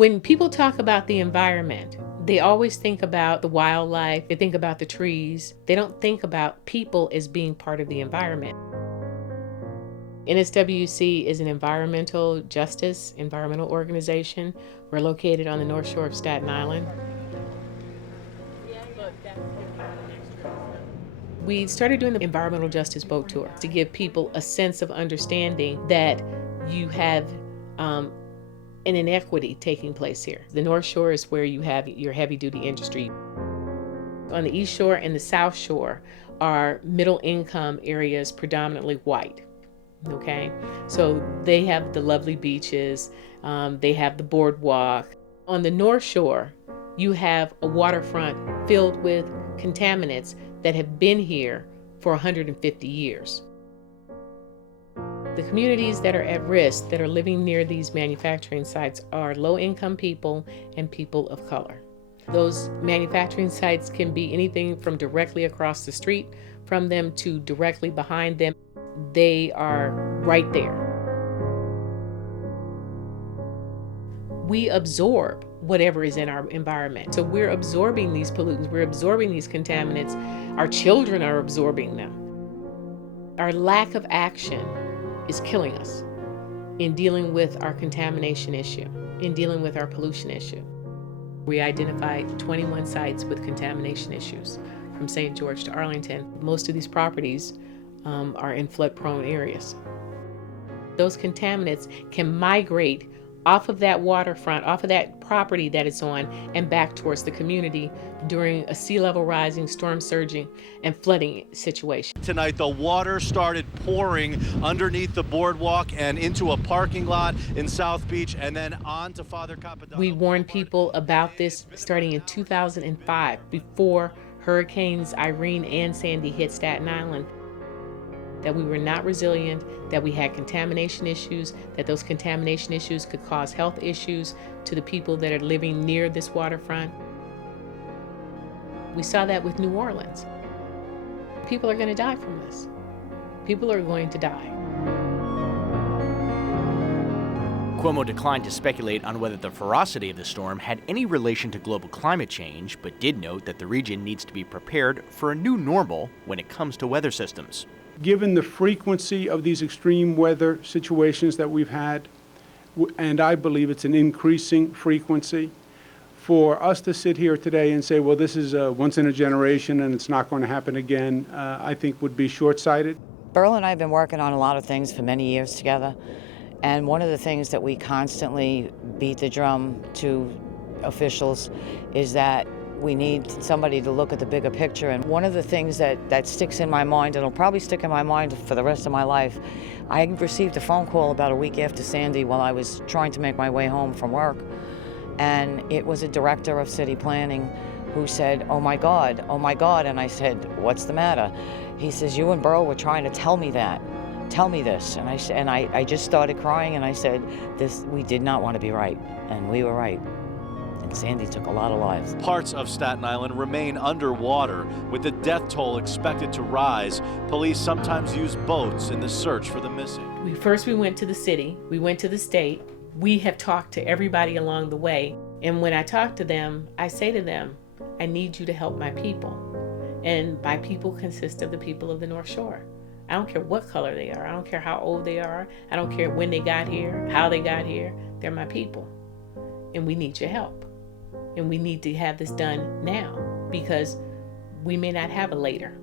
When people talk about the environment, they always think about the wildlife, they think about the trees. They don't think about people as being part of the environment. NSWC is an environmental organization. We're located on the North Shore of Staten Island. We started doing the environmental justice boat tour to give people a sense of understanding that you have an inequity taking place here. The North Shore is where you have your heavy-duty industry. On the East Shore and the South Shore are middle-income areas, predominantly white. Okay, so they have the lovely beaches, they have the boardwalk. On the North Shore, you have a waterfront filled with contaminants that have been here for 150 years. The communities that are at risk, that are living near these manufacturing sites, are low-income people and people of color. Those manufacturing sites can be anything from directly across the street from them to directly behind them. They are right there. We absorb whatever is in our environment. So we're absorbing these pollutants, we're absorbing these contaminants. Our children are absorbing them. Our lack of action is killing us in dealing with our contamination issue, in dealing with our pollution issue. We identified 21 sites with contamination issues from St. George to Arlington. Most of these properties are in flood-prone areas. Those contaminants can migrate off of that waterfront, off of that property that it's on, and back towards the community during a sea level rising, storm surging, and flooding situation. Tonight, the water started pouring underneath the boardwalk and into a parking lot in South Beach, and then on to Father Capodanno. We warned people about this starting in 2005, before Hurricanes Irene and Sandy hit Staten Island, that we were not resilient, that we had contamination issues, that those contamination issues could cause health issues to the people that are living near this waterfront. We saw that with New Orleans. People are going to die from this. People are going to die. Cuomo declined to speculate on whether the ferocity of the storm had any relation to global climate change, but did note that the region needs to be prepared for a new normal when it comes to weather systems. Given the frequency of these extreme weather situations that we've had, and I believe it's an increasing frequency, for us to sit here today and say, well, this is once in a generation and it's not going to happen again, I think would be short-sighted. Beryl and I have been working on a lot of things for many years together, and one of the things that we constantly beat the drum to officials is that we need somebody to look at the bigger picture. And one of the things that sticks in my mind, and it'll probably stick in my mind for the rest of my life, I received a phone call about a week after Sandy while I was trying to make my way home from work. And it was a director of city planning who said, oh my God. And I said, what's the matter? He says, you and Beryl were trying to tell me that. Tell me this. And I just started crying, and I said, we did not want to be right, and we were right. Sandy took a lot of lives. Parts of Staten Island remain underwater, with the death toll expected to rise. Police sometimes use boats in the search for the missing. We went to the city, we went to the state. We have talked to everybody along the way. And when I talk to them, I say to them, I need you to help my people. And my people consist of the people of the North Shore. I don't care what color they are. I don't care how old they are. I don't care when they got here, how they got here. They're my people. And we need your help. And we need to have this done now, because we may not have a later.